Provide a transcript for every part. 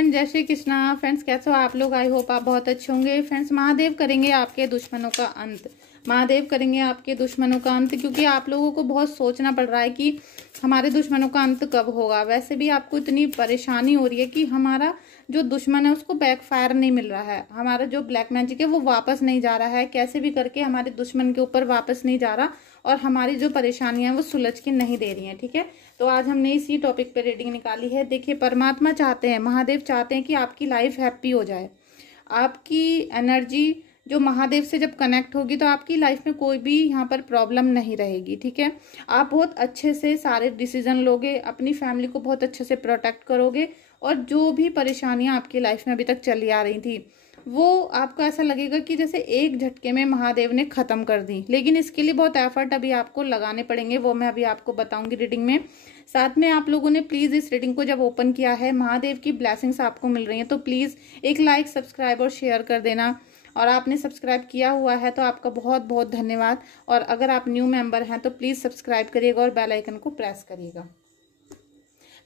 Friends जय Shri Krishna. Friends कैसे हो आप लोग? आई होप आप बहुत अच्छे होंगे। फ्रेंड्स महादेव करेंगे आपके दुश्मनों का अंत। महादेव करेंगे आपके दुश्मनों का अंत, क्योंकि आप लोगों को बहुत सोचना पड़ रहा है कि हमारे दुश्मनों का अंत कब होगा। वैसे भी आपको इतनी परेशानी हो रही है कि हमारा जो दुश्मन है उसको बैकफायर नहीं मिल रहा है, हमारा जो ब्लैक मैजिक है वो वापस नहीं जा रहा है, कैसे भी करके हमारे दुश्मन के ऊपर वापस नहीं जा रहा और हमारी जो परेशानियां वो सुलझ के नहीं दे रही हैं। ठीक है, तो आज हमने इसी टॉपिक पे रीडिंग निकाली है। देखिए, परमात्मा चाहते हैं, महादेव चाहते हैं कि आपकी लाइफ हैप्पी हो जाए। आपकी एनर्जी जो महादेव से जब कनेक्ट होगी तो आपकी लाइफ में कोई भी यहाँ पर प्रॉब्लम नहीं रहेगी। ठीक है, आप बहुत अच्छे से सारे डिसीजन लोगे, अपनी फैमिली को बहुत अच्छे से प्रोटेक्ट करोगे और जो भी परेशानियां आपकी लाइफ में अभी तक चली आ रही थी वो आपको ऐसा लगेगा कि जैसे एक झटके में महादेव ने खत्म कर दी। लेकिन इसके लिए बहुत एफर्ट अभी आपको लगाने पड़ेंगे, वो मैं अभी आपको बताऊंगी रीडिंग में। साथ में आप लोगों ने प्लीज इस रीडिंग को जब ओपन किया है, महादेव की ब्लेसिंग्स आपको मिल रही हैं, तो प्लीज एक लाइक, सब्सक्राइब और शेयर कर देना। और आपने सब्सक्राइब किया हुआ है तो आपका बहुत बहुत धन्यवाद। और अगर आप न्यू मेंबर हैं तो प्लीज सब्सक्राइब करिएगा और बेल आइकन को प्रेस करिएगा।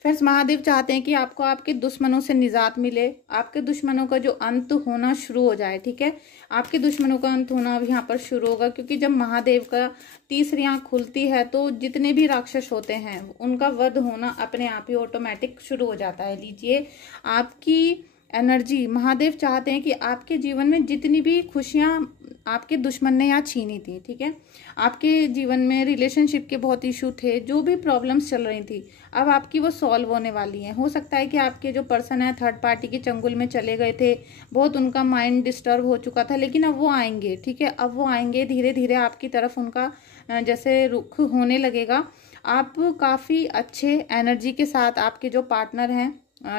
फ्रेंड्स, महादेव चाहते हैं कि आपको आपके दुश्मनों से निजात मिले, आपके दुश्मनों का जो अंत होना शुरू हो जाए। ठीक है, आपके दुश्मनों का अंत होना अब यहाँ पर शुरू होगा, क्योंकि जब महादेव का तीसरी आंख खुलती है तो जितने भी राक्षस होते हैं उनका वध होना अपने आप ही ऑटोमेटिक शुरू हो जाता है। लीजिए, आपकी एनर्जी, महादेव चाहते हैं कि आपके जीवन में जितनी भी खुशियां आपके दुश्मन ने यहाँ छीनी थी, ठीक है, आपके जीवन में रिलेशनशिप के बहुत इशू थे, जो भी प्रॉब्लम्स चल रही थी, अब आपकी वो सॉल्व होने वाली हैं। हो सकता है कि आपके जो पर्सन है थर्ड पार्टी के चंगुल में चले गए थे, बहुत उनका माइंड डिस्टर्ब हो चुका था, लेकिन अब वो आएंगे। ठीक है, अब वो आएंगे, धीरे धीरे आपकी तरफ उनका जैसे रुख होने लगेगा। आप काफ़ी अच्छे एनर्जी के साथ आपके जो पार्टनर हैं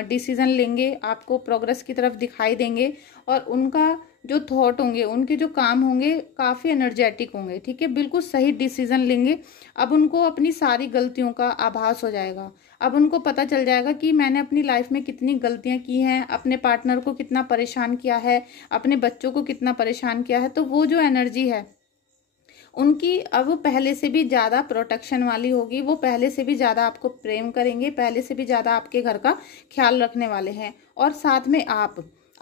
डिसीजन लेंगे, आपको प्रोग्रेस की तरफ दिखाई देंगे और उनका जो थॉट होंगे, उनके जो काम होंगे काफ़ी एनर्जेटिक होंगे। ठीक है, बिल्कुल सही डिसीजन लेंगे। अब उनको अपनी सारी गलतियों का आभास हो जाएगा, अब उनको पता चल जाएगा कि मैंने अपनी लाइफ में कितनी गलतियां की हैं, अपने पार्टनर को कितना परेशान किया है, अपने बच्चों को कितना परेशान किया है। तो वो जो एनर्जी है उनकी अब पहले से भी ज़्यादा प्रोटेक्शन वाली होगी, वो पहले से भी ज़्यादा आपको प्रेम करेंगे, पहले से भी ज़्यादा आपके घर का ख्याल रखने वाले हैं। और साथ में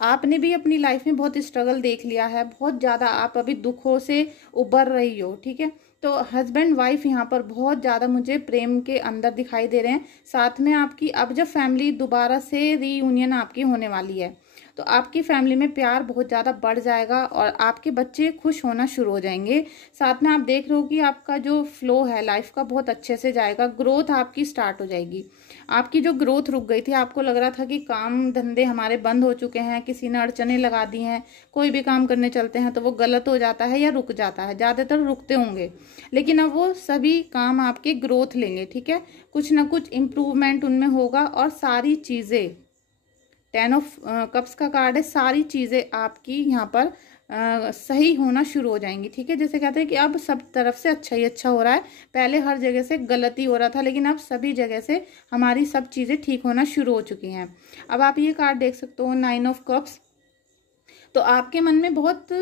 आपने भी अपनी लाइफ में बहुत स्ट्रगल देख लिया है, बहुत ज़्यादा आप अभी दुखों से उबर रही हो। ठीक है, तो हस्बैंड वाइफ यहाँ पर बहुत ज़्यादा मुझे प्रेम के अंदर दिखाई दे रहे हैं। साथ में आपकी अब जब फैमिली दोबारा से रीयूनियन आपकी होने वाली है तो आपकी फैमिली में प्यार बहुत ज़्यादा बढ़ जाएगा और आपके बच्चे खुश होना शुरू हो जाएंगे। साथ में आप देख रहे हो कि आपका जो फ्लो है लाइफ का बहुत अच्छे से जाएगा, ग्रोथ आपकी स्टार्ट हो जाएगी। आपकी जो ग्रोथ रुक गई थी, आपको लग रहा था कि काम धंधे हमारे बंद हो चुके हैं, किसी ने अड़चने लगा दी हैं, कोई भी काम करने चलते हैं तो वो गलत हो जाता है या रुक जाता है, ज़्यादातर रुकते होंगे, लेकिन अब वो सभी काम आपके ग्रोथ लेंगे। ठीक है, कुछ ना कुछ इम्प्रूवमेंट उनमें होगा और सारी चीज़ें, 10 ऑफ कप्स का कार्ड है, सारी चीज़ें आपकी यहाँ पर सही होना शुरू हो जाएंगी। ठीक है, जैसे कहते हैं कि अब सब तरफ से अच्छा ही अच्छा हो रहा है, पहले हर जगह से गलती हो रहा था, लेकिन अब सभी जगह से हमारी सब चीज़ें ठीक होना शुरू हो चुकी हैं। अब आप ये कार्ड देख सकते हो, 9 ऑफ कप्स। तो आपके मन में बहुत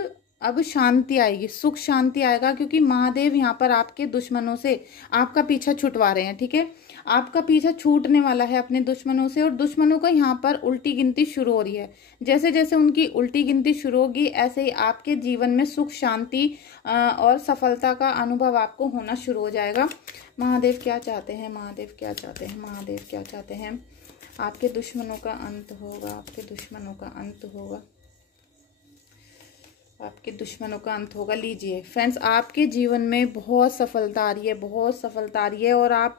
अब शांति आएगी, सुख शांति आएगा, क्योंकि महादेव यहाँ पर आपके दुश्मनों से आपका पीछा छुटवा रहे हैं। ठीक है, आपका पीछा छूटने वाला है अपने दुश्मनों से और दुश्मनों का यहाँ पर उल्टी गिनती शुरू हो रही है। जैसे जैसे उनकी उल्टी गिनती शुरू होगी ऐसे ही आपके जीवन में सुख शांति और सफलता का अनुभव आपको होना शुरू हो जाएगा। महादेव क्या चाहते हैं, महादेव क्या चाहते हैं, महादेव क्या चाहते हैं? आपके दुश्मनों का अंत होगा, आपके दुश्मनों का अंत होगा, आपके दुश्मनों का अंत होगा। लीजिए फ्रेंड्स, आपके जीवन में बहुत सफलता आ रही है, बहुत सफलता आ रही है और आप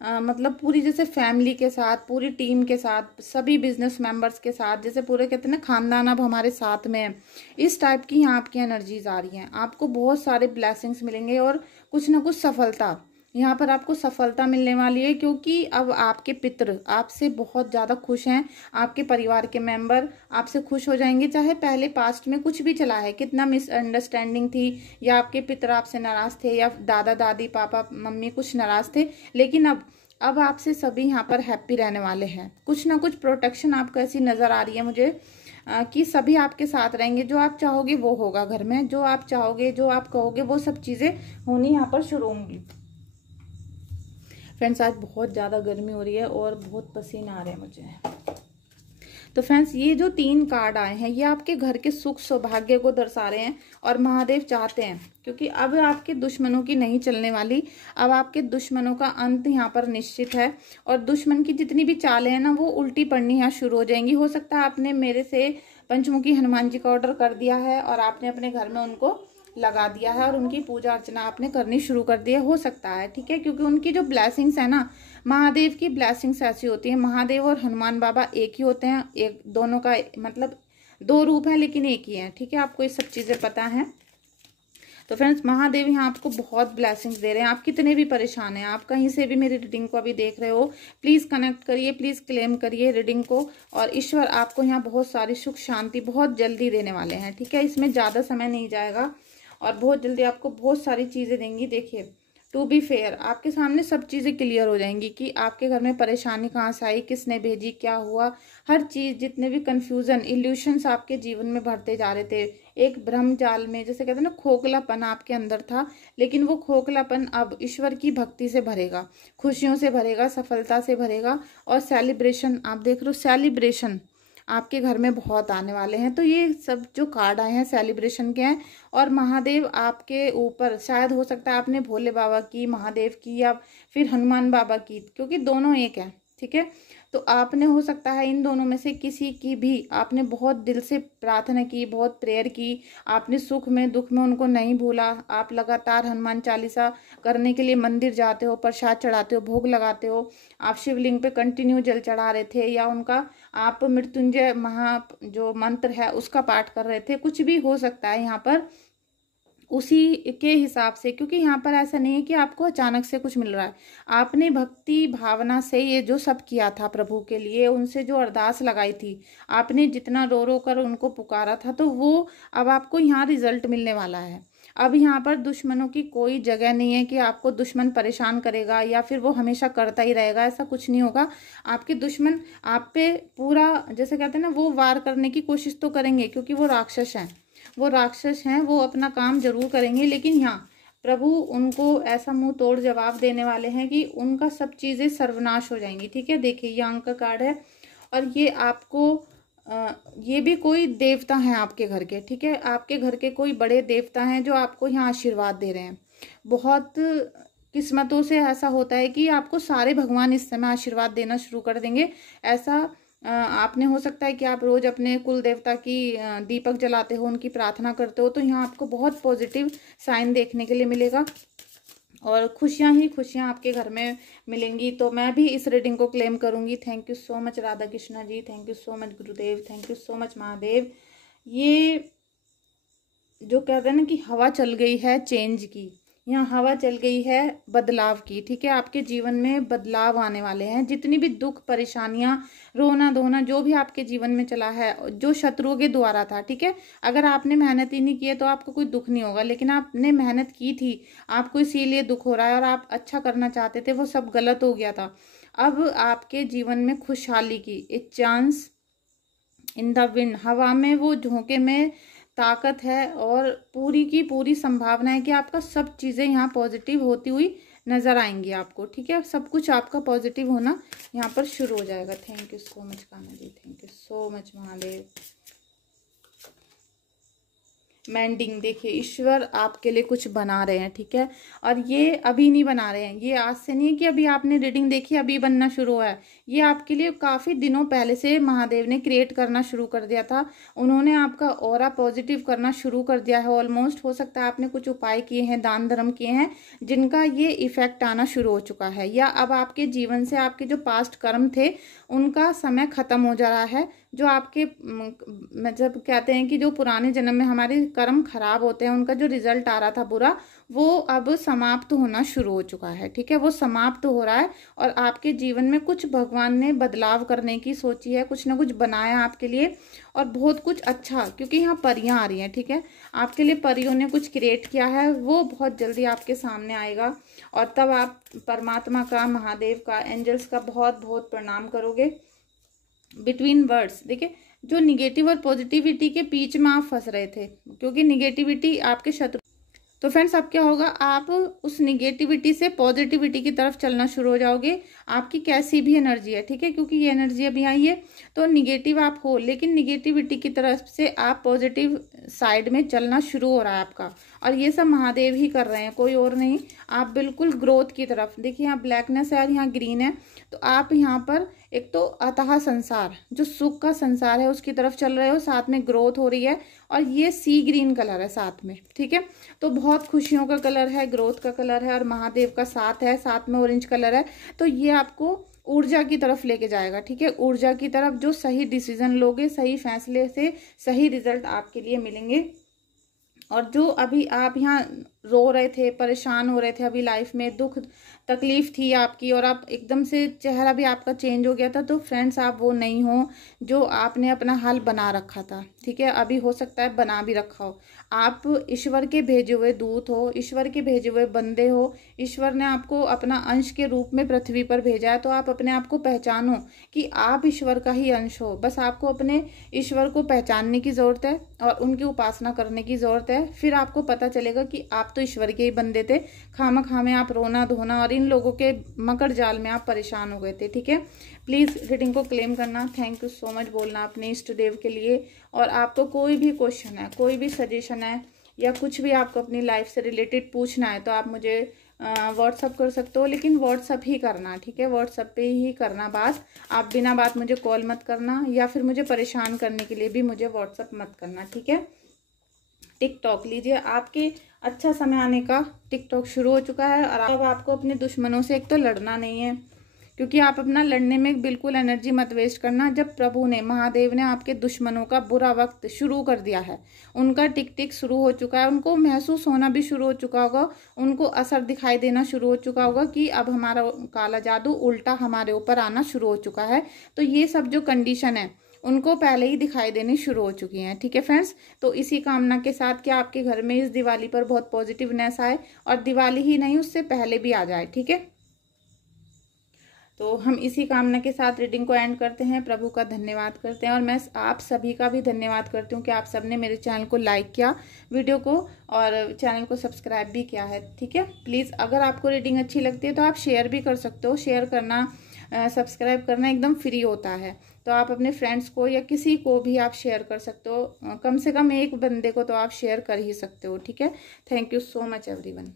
मतलब पूरी जैसे फैमिली के साथ, पूरी टीम के साथ, सभी बिजनेस मेंबर्स के साथ, जैसे पूरे कहते हैं ना खानदान अब हमारे साथ में है, इस टाइप की यहाँ आपकी एनर्जीज आ रही हैं। आपको बहुत सारे ब्लेसिंग्स मिलेंगे और कुछ ना कुछ सफलता, यहाँ पर आपको सफलता मिलने वाली है, क्योंकि अब आपके पितृ आपसे बहुत ज़्यादा खुश हैं, आपके परिवार के मेंबर आपसे खुश हो जाएंगे। चाहे पहले पास्ट में कुछ भी चला है, कितना मिसअंडरस्टैंडिंग थी, या आपके पितृ आपसे नाराज थे, या दादा दादी पापा मम्मी कुछ नाराज थे, लेकिन अब आपसे सभी यहाँ पर हैप्पी रहने वाले हैं। कुछ ना कुछ प्रोटेक्शन आपको ऐसी नज़र आ रही है मुझे कि सभी आपके साथ रहेंगे। जो आप चाहोगे वो होगा घर में, जो आप चाहोगे, जो आप कहोगे वो सब चीज़ें होनी यहाँ पर शुरू होंगी। फ्रेंड्स, आज बहुत ज़्यादा गर्मी हो रही है और बहुत पसीना आ रहा है मुझे। तो फ्रेंड्स ये जो 3 कार्ड आए हैं ये आपके घर के सुख सौभाग्य को दर्शा रहे हैं और महादेव चाहते हैं, क्योंकि अब आपके दुश्मनों की नहीं चलने वाली, अब आपके दुश्मनों का अंत यहाँ पर निश्चित है और दुश्मन की जितनी भी चालें हैं ना वो उल्टी पड़नी यहाँ शुरू हो जाएंगी। हो सकता है आपने मेरे से पंचमुखी हनुमान जी का ऑर्डर कर दिया है और आपने अपने घर में उनको लगा दिया है और उनकी पूजा अर्चना आपने करनी शुरू कर दी है, हो सकता है, ठीक है, क्योंकि उनकी जो ब्लेसिंग्स है ना, महादेव की ब्लेसिंग्स ऐसी होती है, महादेव और हनुमान बाबा एक ही होते हैं, एक दोनों का मतलब 2 रूप है लेकिन एक ही है, ठीक है, आपको ये सब चीजें पता है। तो फ्रेंड्स महादेव यहाँ आपको बहुत ब्लेसिंग्स दे रहे हैं। आप कितने भी परेशान हैं, आप कहीं से भी मेरी रीडिंग को अभी देख रहे हो, प्लीज कनेक्ट करिए, प्लीज क्लेम करिए रीडिंग को और ईश्वर आपको यहाँ बहुत सारी सुख शांति बहुत जल्दी देने वाले हैं, ठीक है, इसमें ज्यादा समय नहीं जाएगा और बहुत जल्दी आपको बहुत सारी चीजें देंगी। देखिए टू बी फेयर आपके सामने सब चीजें क्लियर हो जाएंगी कि आपके घर में परेशानी कहाँ से आई, किसने भेजी, क्या हुआ, हर चीज, जितने भी कंफ्यूजन इल्यूशंस आपके जीवन में भरते जा रहे थे, एक भ्रम जाल में, जैसे कहते हैं ना खोखलापन आपके अंदर था, लेकिन वो खोखलापन अब ईश्वर की भक्ति से भरेगा, खुशियों से भरेगा, सफलता से भरेगा और सेलिब्रेशन, आप देख रहे हो सेलिब्रेशन आपके घर में बहुत आने वाले हैं। तो ये सब जो कार्ड आए हैं सेलिब्रेशन के हैं और महादेव आपके ऊपर, शायद हो सकता है आपने भोले बाबा की, महादेव की या फिर हनुमान बाबा की, क्योंकि दोनों एक है, ठीक है, तो आपने हो सकता है इन दोनों में से किसी की भी आपने बहुत दिल से प्रार्थना की, बहुत प्रेयर की, आपने सुख में दुख में उनको नहीं भूला, आप लगातार हनुमान चालीसा करने के लिए मंदिर जाते हो, प्रसाद चढ़ाते हो, भोग लगाते हो, आप शिवलिंग पे कंटिन्यू जल चढ़ा रहे थे या उनका आप मृत्युंजय महा जो मंत्र है उसका पाठ कर रहे थे, कुछ भी हो सकता है यहाँ पर उसी के हिसाब से, क्योंकि यहाँ पर ऐसा नहीं है कि आपको अचानक से कुछ मिल रहा है, आपने भक्ति भावना से ये जो सब किया था प्रभु के लिए, उनसे जो अरदास लगाई थी, आपने जितना रो रो कर उनको पुकारा था, तो वो अब आपको यहाँ रिजल्ट मिलने वाला है। अब यहाँ पर दुश्मनों की कोई जगह नहीं है कि आपको दुश्मन परेशान करेगा या फिर वो हमेशा करता ही रहेगा, ऐसा कुछ नहीं होगा। आपके दुश्मन आप पे पूरा, जैसे कहते हैं ना, वो वार करने की कोशिश तो करेंगे क्योंकि वो राक्षस हैं, वो राक्षस हैं, वो अपना काम जरूर करेंगे, लेकिन यहाँ प्रभु उनको ऐसा मुंह तोड़ जवाब देने वाले हैं कि उनका सब चीजें सर्वनाश हो जाएंगी, ठीक है। देखिए ये अंक का कार्ड है और ये आपको ये भी कोई देवता हैं आपके घर के, ठीक है, आपके घर के कोई बड़े देवता हैं जो आपको यहाँ आशीर्वाद दे रहे हैं। बहुत किस्मतों से ऐसा होता है कि आपको सारे भगवान इस समय आशीर्वाद देना शुरू कर देंगे। ऐसा आपने, हो सकता है कि आप रोज अपने कुल देवता की दीपक जलाते हो, उनकी प्रार्थना करते हो, तो यहाँ आपको बहुत पॉजिटिव साइन देखने के लिए मिलेगा और खुशियां ही खुशियां आपके घर में मिलेंगी। तो मैं भी इस रीडिंग को क्लेम करूंगी। Thank you so much Radha Krishna ji, thank you so much Gurudev, thank you so much Mahadev. ये जो कहते हैं ना कि हवा चल गई है चेंज की, यहाँ हवा चल गई है बदलाव की, ठीक है, आपके जीवन में बदलाव आने वाले हैं। जितनी भी दुख परेशानियां, रोना धोना जो भी आपके जीवन में चला है, जो शत्रुओं के द्वारा था, ठीक है, अगर आपने मेहनत ही नहीं की है तो आपको कोई दुख नहीं होगा, लेकिन आपने मेहनत की थी, आपको इसीलिए दुख हो रहा है और आप अच्छा करना चाहते थे, वो सब गलत हो गया था। अब आपके जीवन में खुशहाली की एक चांस इन द विंड, हवा में वो झोंके में ताकत है और पूरी की पूरी संभावना है कि आपका सब चीजें यहाँ पॉजिटिव होती हुई नजर आएंगी आपको, ठीक है, सब कुछ आपका पॉजिटिव होना यहाँ पर शुरू हो जाएगा। Thank you so much Kanha ji, thank you so much Mahadev. मेंडिंग, देखिए ईश्वर आपके लिए कुछ बना रहे हैं, ठीक है, और ये अभी नहीं बना रहे हैं, ये आज से नहीं है कि अभी आपने रीडिंग देखी अभी बनना शुरू हुआ है, ये आपके लिए काफी दिनों पहले से महादेव ने क्रिएट करना शुरू कर दिया था। उन्होंने आपका ऑरा पॉजिटिव करना शुरू कर दिया है ऑलमोस्ट। हो सकता है आपने कुछ उपाय किए हैं, दान धर्म किए हैं, जिनका ये इफेक्ट आना शुरू हो चुका है, या अब आपके जीवन से आपके जो पास्ट कर्म थे उनका समय खत्म हो जा रहा है। जो आपके मतलब कहते हैं कि जो पुराने जन्म में हमारे कर्म खराब होते हैं, उनका जो रिजल्ट आ रहा था बुरा, वो अब समाप्त होना शुरू हो चुका है, ठीक है, वो समाप्त हो रहा है और आपके जीवन में कुछ भगवान ने बदलाव करने की सोची है, कुछ ना कुछ बनाया आपके लिए और बहुत कुछ अच्छा, क्योंकि यहाँ परियां आ रही हैं, ठीक है, आपके लिए परियों ने कुछ क्रिएट किया है, वो बहुत जल्दी आपके सामने आएगा और तब आप परमात्मा का, महादेव का, एंजल्स का बहुत बहुत प्रणाम करोगे। बिटवीन वर्ड्स, देखिए जो निगेटिव और पॉजिटिविटी के बीच में आप फंस रहे थे, क्योंकि निगेटिविटी आपके शत्रु, तो फ्रेंड्स अब क्या होगा, आप उस निगेटिविटी से पॉजिटिविटी की तरफ चलना शुरू हो जाओगे। आपकी कैसी भी एनर्जी है, ठीक है, क्योंकि ये एनर्जी अभी आई है तो निगेटिव आप हो, लेकिन निगेटिविटी की तरफ से आप पॉजिटिव साइड में चलना शुरू हो रहा है आपका, और ये सब महादेव ही कर रहे हैं, कोई और नहीं। आप बिल्कुल ग्रोथ की तरफ, देखिए यहाँ ब्लैकनेस है और यहाँ ग्रीन है, तो आप यहाँ पर एक तो अतः संसार, जो सुख का संसार है उसकी तरफ चल रहे हो, साथ में ग्रोथ हो रही है, और ये सी ग्रीन कलर है साथ में, ठीक है। तो बहुत खुशियों का कलर है, ग्रोथ का कलर है, और महादेव का साथ है, साथ में ऑरेंज कलर है। तो ये आपको ऊर्जा की तरफ लेके जाएगा, ठीक है, ऊर्जा की तरफ, जो सही डिसीजन लोगे, सही फैसले से सही रिजल्ट आपके लिए मिलेंगे। और जो अभी आप यहाँ रो रहे थे, परेशान हो रहे थे, अभी लाइफ में दुख तकलीफ थी आपकी, और आप एकदम से चेहरा भी आपका चेंज हो गया था, तो फ्रेंड्स आप वो नहीं हो जो आपने अपना हाल बना रखा था, ठीक है। अभी हो सकता है बना भी रखा हो, आप ईश्वर के भेजे हुए दूत हो, ईश्वर के भेजे हुए बंदे हो, ईश्वर ने आपको अपना अंश के रूप में पृथ्वी पर भेजा है। तो आप अपने आप को पहचानो कि आप ईश्वर का ही अंश हो, बस आपको अपने ईश्वर को पहचानने की ज़रूरत है और उनकी उपासना करने की ज़रूरत है। फिर आपको पता चलेगा कि आप तो ईश्वर के ही बंदे थे, खामखा में आप रोना धोना और इन लोगों के मकर जाल में आप परेशान हो गए थे, ठीक है। प्लीज़ रीडिंग को क्लेम करना, थैंक यू सो मच बोलना अपने इष्ट देव के लिए। और आपको कोई भी क्वेश्चन है, कोई भी सजेशन है, या कुछ भी आपको अपनी लाइफ से रिलेटेड पूछना है, तो आप मुझे व्हाट्सअप कर सकते हो, लेकिन व्हाट्सअप ही करना, ठीक है, व्हाट्सअप पे ही करना बात। आप बिना बात मुझे कॉल मत करना, या फिर मुझे परेशान करने के लिए भी मुझे व्हाट्सअप मत करना, ठीक है। टिकटॉक लीजिए, आपके अच्छा समय आने का टिकटॉक शुरू हो चुका है, और अब आपको अपने दुश्मनों से एक तो लड़ना नहीं है, क्योंकि आप अपना लड़ने में बिल्कुल एनर्जी मत वेस्ट करना। जब प्रभु ने, महादेव ने आपके दुश्मनों का बुरा वक्त शुरू कर दिया है, उनका टिक टिक शुरू हो चुका है, उनको महसूस होना भी शुरू हो चुका होगा, उनको असर दिखाई देना शुरू हो चुका होगा कि अब हमारा काला जादू उल्टा हमारे ऊपर आना शुरू हो चुका है। तो ये सब जो कंडीशन है उनको पहले ही दिखाई देनी शुरू हो चुकी हैं, ठीक है फ्रेंड्स। तो इसी कामना के साथ कि आपके घर में इस दिवाली पर बहुत पॉजिटिवनेस आए, और दिवाली ही नहीं उससे पहले भी आ जाए, ठीक है। तो हम इसी कामना के साथ रीडिंग को एंड करते हैं, प्रभु का धन्यवाद करते हैं, और मैं आप सभी का भी धन्यवाद करती हूँ कि आप सबने मेरे चैनल को लाइक किया, वीडियो को, और चैनल को सब्सक्राइब भी किया है, ठीक है। प्लीज़ अगर आपको रीडिंग अच्छी लगती है तो आप शेयर भी कर सकते हो, शेयर करना, सब्सक्राइब करना एकदम फ्री होता है, तो आप अपने फ्रेंड्स को या किसी को भी आप शेयर कर सकते हो, कम से कम एक बंदे को तो आप शेयर कर ही सकते हो, ठीक है। Thank you so much everyone.